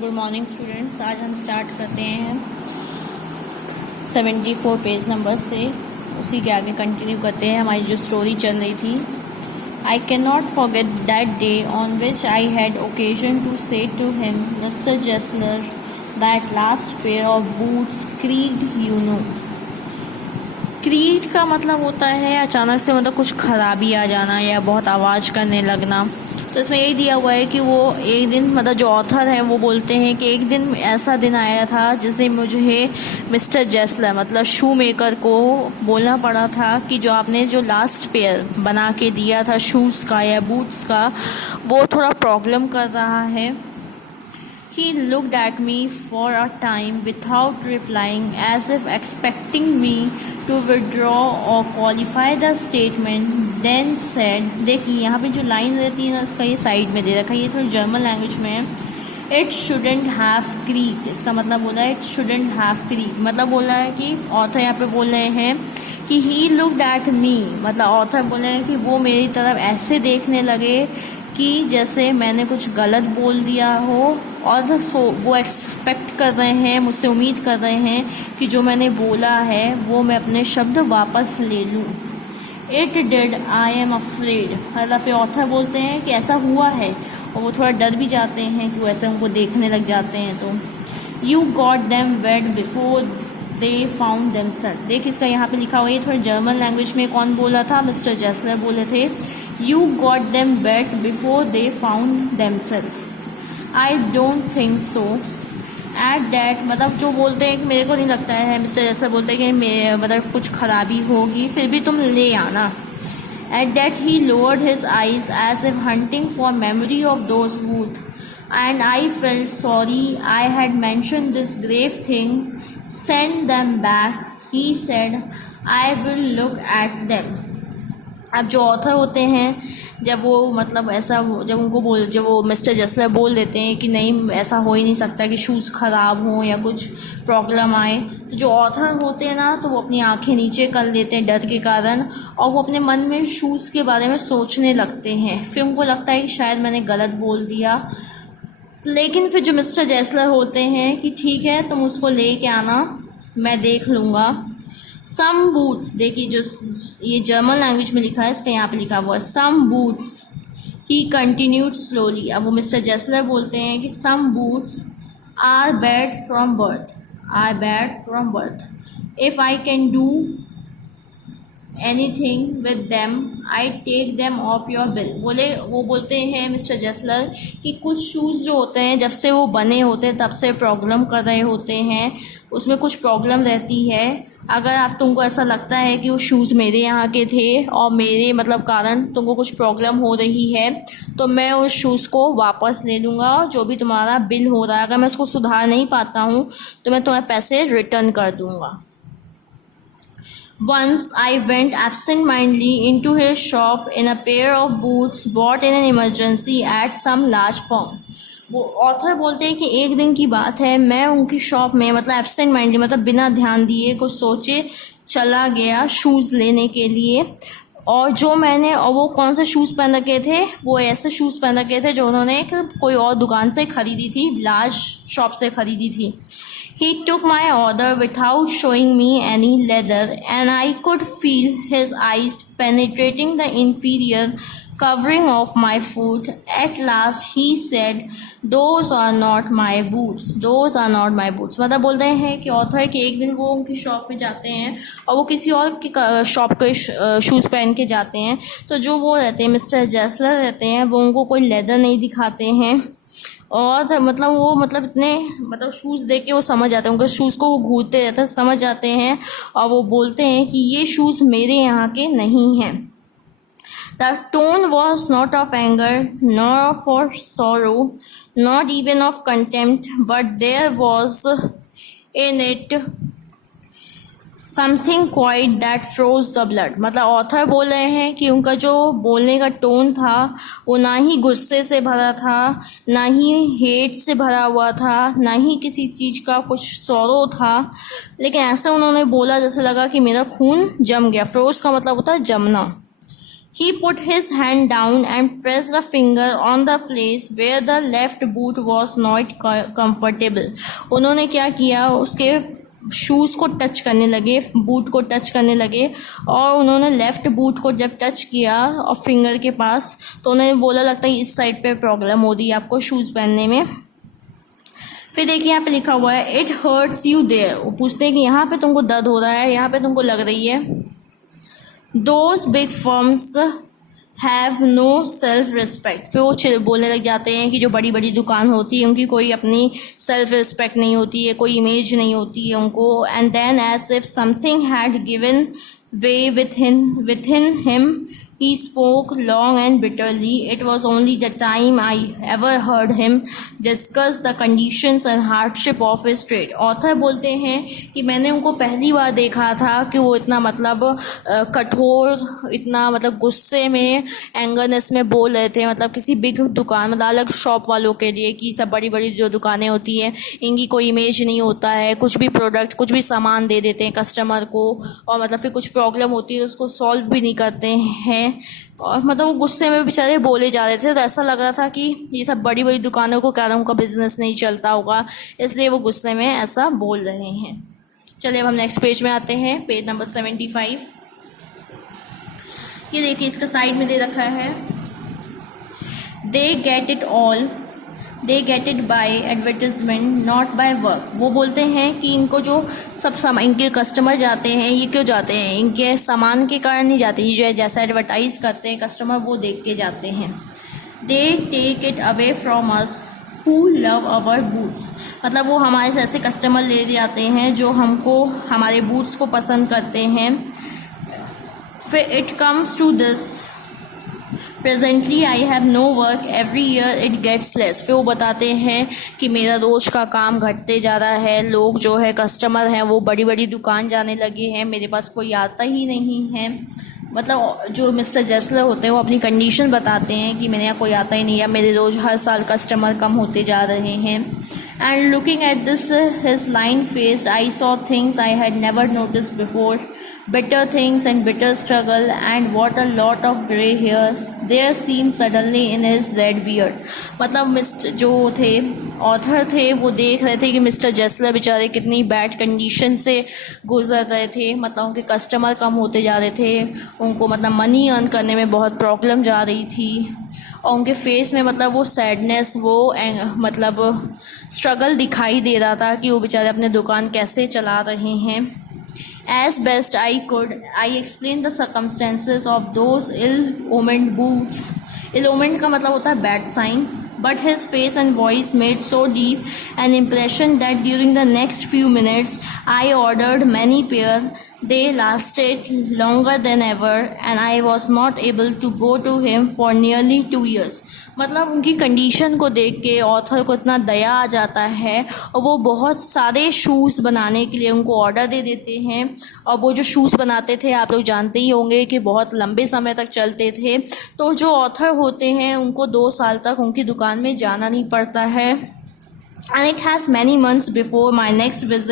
Good morning students. आज हम start करते हैं 74 पेज नंबर से, उसी के आगे कंटिन्यू करते हैं। हमारी जो स्टोरी चल रही थी, I can not forget that day on which I had occasion to say to him, mister Jessler, that last pair of boots creed you know. Creed का मतलब होता है अचानक से मतलब कुछ खराबी आ जाना या बहुत आवाज़ करने लगना। तो इसमें यही दिया हुआ है कि वो एक दिन मतलब जो ऑथर है वो बोलते हैं कि एक दिन ऐसा दिन आया था जिसे मुझे मिस्टर जेसलर मतलब शू मेकर को बोलना पड़ा था कि जो आपने जो लास्ट पेयर बना के दिया था शूज़ का या बूट्स का, वो थोड़ा प्रॉब्लम कर रहा है। He looked at me for a time without replying, as if expecting me to withdraw or qualify the statement, then said, देखिए यहाँ पे जो लाइन रहती है ना, इसका ये साइड में दे रखा है, ये थोड़ी जर्मन लैंग्वेज में है। It shouldn't have creaked, इसका मतलब बोला है it shouldn't have creaked, मतलब बोला है कि ऑथर यहाँ पे बोल रहे हैं कि he looked at me, मतलब ऑथर बोल रहे हैं कि वो मेरी तरफ ऐसे देखने लगे कि जैसे मैंने कुछ गलत बोल दिया हो, और वो एक्सपेक्ट कर रहे हैं, मुझसे उम्मीद कर रहे हैं कि जो मैंने बोला है वो मैं अपने शब्द वापस ले लूँ। It did, I am afraid, मतलब फिर ऑथर बोलते हैं कि ऐसा हुआ है, और वो थोड़ा डर भी जाते हैं कि वो ऐसे उनको देखने लग जाते हैं। तो you got them wed before they found themselves, देख इसका यहाँ पे लिखा हुआ है, थोड़ा जर्मन लैंग्वेज में कौन बोला था, मिस्टर जेसलर बोले थे। You got them wet before they found themselves. I don't think so. At that, मतलब जो बोलते हैं कि मेरे को नहीं लगता है, मिस्टर जैसा बोलते हैं कि मतलब कुछ खराबी होगी, फिर भी तुम ले आना। At that he lowered his eyes as if hunting for memory of those boots, and I felt sorry I had mentioned this grave thing. Send them back, he said. I will look at them. अब जो author होते हैं, जब वो मतलब ऐसा जब उनको जब वो मिस्टर जेसलर बोल देते हैं कि नहीं ऐसा हो ही नहीं सकता कि शूज़ ख़राब हों या कुछ प्रॉब्लम आए, तो जो ऑथर होते हैं ना, तो वो अपनी आंखें नीचे कर लेते हैं डर के कारण, और वो अपने मन में शूज़ के बारे में सोचने लगते हैं। फिर उनको लगता है कि शायद मैंने गलत बोल दिया, लेकिन फिर जो मिस्टर जेसलर होते हैं कि ठीक है तुम उसको ले के आना, मैं देख लूँगा। सम बूट्स, देखिए जो ये जर्मन लैंग्वेज में लिखा है, इसका यहाँ पे लिखा हुआ है some boots. He continued slowly, अब वो मिस्टर जेसलर बोलते हैं कि some boots are bad from birth, are bad from birth. If I can do anything with them I take them off your bill. वो बोलते हैं मिस्टर जेसलर कि कुछ शूज़ जो होते हैं जब से वो बने होते हैं तब से प्रॉब्लम कर रहे होते हैं, उसमें कुछ प्रॉब्लम रहती है। अगर तुमको ऐसा लगता है कि वो शूज़ मेरे यहाँ के थे और मेरे मतलब कारण तुमको कुछ प्रॉब्लम हो रही है, तो मैं उस शूज़ को वापस ले लूँगा, और जो भी तुम्हारा बिल हो रहा है अगर मैं उसको सुधार नहीं पाता हूँ तो मैं तुम्हें पैसे रिटर्न कर दूँगा। Once I went absent-mindedly into his shop in a pair of boots bought in an emergency at some large firm. वो ऑथर बोलते हैं कि एक दिन की बात है, मैं उनकी शॉप में मतलब एब्सेंट माइंडली मतलब बिना ध्यान दिए कुछ सोचे चला गया शूज़ लेने के लिए, और जो मैंने और वो कौन से शूज़ पहन रखे थे, वो ऐसे शूज़ पहन रखे थे जो उन्होंने कोई और दुकान से ख़रीदी थी, लार्ज शॉप से ख़रीदी थी। He took my order without showing me any leather, and I could feel his eyes penetrating the inferior covering of my foot. At last he said, "Those are not my boots. Those are not my boots." मतलब बोल रहे हैं कि author कि एक दिन वो उनकी शॉप पे जाते हैं और वो किसी और की शॉप के शूज़ पहन के जाते हैं, तो जो वो रहते हैं मिस्टर जेसलर रहते हैं, वो उनको कोई लेदर नहीं दिखाते हैं, और मतलब वो मतलब इतने मतलब शूज़ देख के वो समझ जाते हैं, उनके शूज़ को वो घूरते रहते हैं, समझ जाते हैं, और वो बोलते हैं कि ये शूज़ मेरे यहाँ के नहीं हैं। The tone was not of anger, nor of sorrow, not even of contempt, but there was in it something quite that froze the blood. मतलब ऑथर बोल रहे हैं कि उनका जो बोलने का टोन था वो ना ही गुस्से से भरा था, ना ही हेट से भरा हुआ था, ना ही किसी चीज़ का कुछ सौरो था, लेकिन ऐसा उन्होंने बोला जैसे लगा कि मेरा खून जम गया। फ्रोज का मतलब होता है जमना। He put his hand down and pressed a finger on the place where the left boot was not comfortable. उन्होंने क्या किया, उसके शूज़ को टच करने लगे, बूट को टच करने लगे, और उन्होंने लेफ़्ट बूट को जब टच किया और फिंगर के पास, तो उन्हें बोला लगता है इस साइड पे प्रॉब्लम हो रही है आपको शूज़ पहनने में। फिर देखिए यहाँ पे लिखा हुआ है इट हर्ट्स यू देयर। वो पूछते हैं कि यहाँ पे तुमको दर्द हो रहा है, यहाँ पे तुमको लग रही है। Those big firms have no self respect. फिर वो बोलने लग जाते हैं कि जो बड़ी बड़ी दुकान होती है उनकी कोई अपनी सेल्फ रिस्पेक्ट नहीं होती है, कोई इमेज नहीं होती है उनको। And then as if something had given way within him he spoke long and bitterly. It was only the time I ever heard him discuss the conditions and hardship of his trade. Author बोलते हैं कि मैंने उनको पहली बार देखा था कि वो इतना मतलब कठोर, इतना मतलब गुस्से में, एंगरनेस में बोल रहे थे, मतलब किसी बिग दुकान, मतलब अलग शॉप वालों के लिए, कि सब बड़ी बड़ी जो दुकानें होती हैं इनकी कोई इमेज नहीं होता है, कुछ भी प्रोडक्ट, कुछ भी सामान दे देते हैं कस्टमर को, और मतलब फिर कुछ प्रॉब्लम होती है तो उसको सॉल्व भी नहीं करते हैं। और मतलब वो गुस्से में बेचारे बोले जा रहे थे, तो ऐसा लग रहा था कि ये सब बड़ी बड़ी दुकानों को क्या उनका बिजनेस नहीं चलता होगा, इसलिए वो गुस्से में ऐसा बोल रहे हैं। चलिए अब हम नेक्स्ट पेज में आते हैं, पेज नंबर 75। ये देखिए इसका साइड में दे रखा है they get it by advertisement not by work. वो बोलते हैं कि इनको जो सब सामान, इनके कस्टमर जाते हैं, ये क्यों जाते हैं, इनके सामान के कारण नहीं जाते, ये जो है जैसा एडवर्टाइज़ करते हैं कस्टमर वो देख के जाते हैं। They take it away from us who love our boots. मतलब वो हमारे से ऐसे कस्टमर ले जाते हैं जो हमको, हमारे बूट्स को पसंद करते हैं। फिर it comes to this presently I have no work every year it gets less. फिर वो बताते हैं कि मेरा रोज़ का काम घटते जा रहा है, लोग जो है कस्टमर हैं वो बड़ी बड़ी दुकान जाने लगे हैं, मेरे पास कोई आता ही नहीं है। मतलब जो मिस्टर जेसलर होते हैं वो अपनी कंडीशन बताते हैं कि मेरे यहाँ कोई आता ही नहीं है, मेरे रोज़ हर साल कस्टमर कम होते जा रहे हैं। And looking at this his line face I saw things I had never noticed before, bitter things and bitter struggle, and what a lot of grey hairs there seemed suddenly in his red beard. मतलब mister जो थे, author थे, वो देख रहे थे कि mister जेसलर बेचारे कितनी बैड कंडीशन से गुजर रहे थे। मतलब उनके कस्टमर कम होते जा रहे थे, उनको मतलब मनी अर्न करने में बहुत प्रॉब्लम जा रही थी, और उनके फेस में मतलब वो सैडनेस, वो मतलब स्ट्रगल दिखाई दे रहा था कि वो बेचारे अपने दुकान कैसे चला रहे हैं। As best I could, I explained the circumstances of those ill-omened boots. Ill-omened का मतलब होता है bad sign. But his face and voice made so deep an impression that during the next few minutes, I ordered many pair. They lasted longer than ever, and I was not able to go to him for nearly 2 years. मतलब उनकी condition को देख के author को इतना दया आ जाता है, और वो बहुत सारे शूज़ बनाने के लिए उनको ऑर्डर दे देते हैं। और वो जो शूज़ बनाते थे आप लोग जानते ही होंगे कि बहुत लंबे समय तक चलते थे। तो जो ऑथर होते हैं उनको 2 साल तक उनकी दुकान में जाना नहीं पड़ता है। And it has many months before my next visit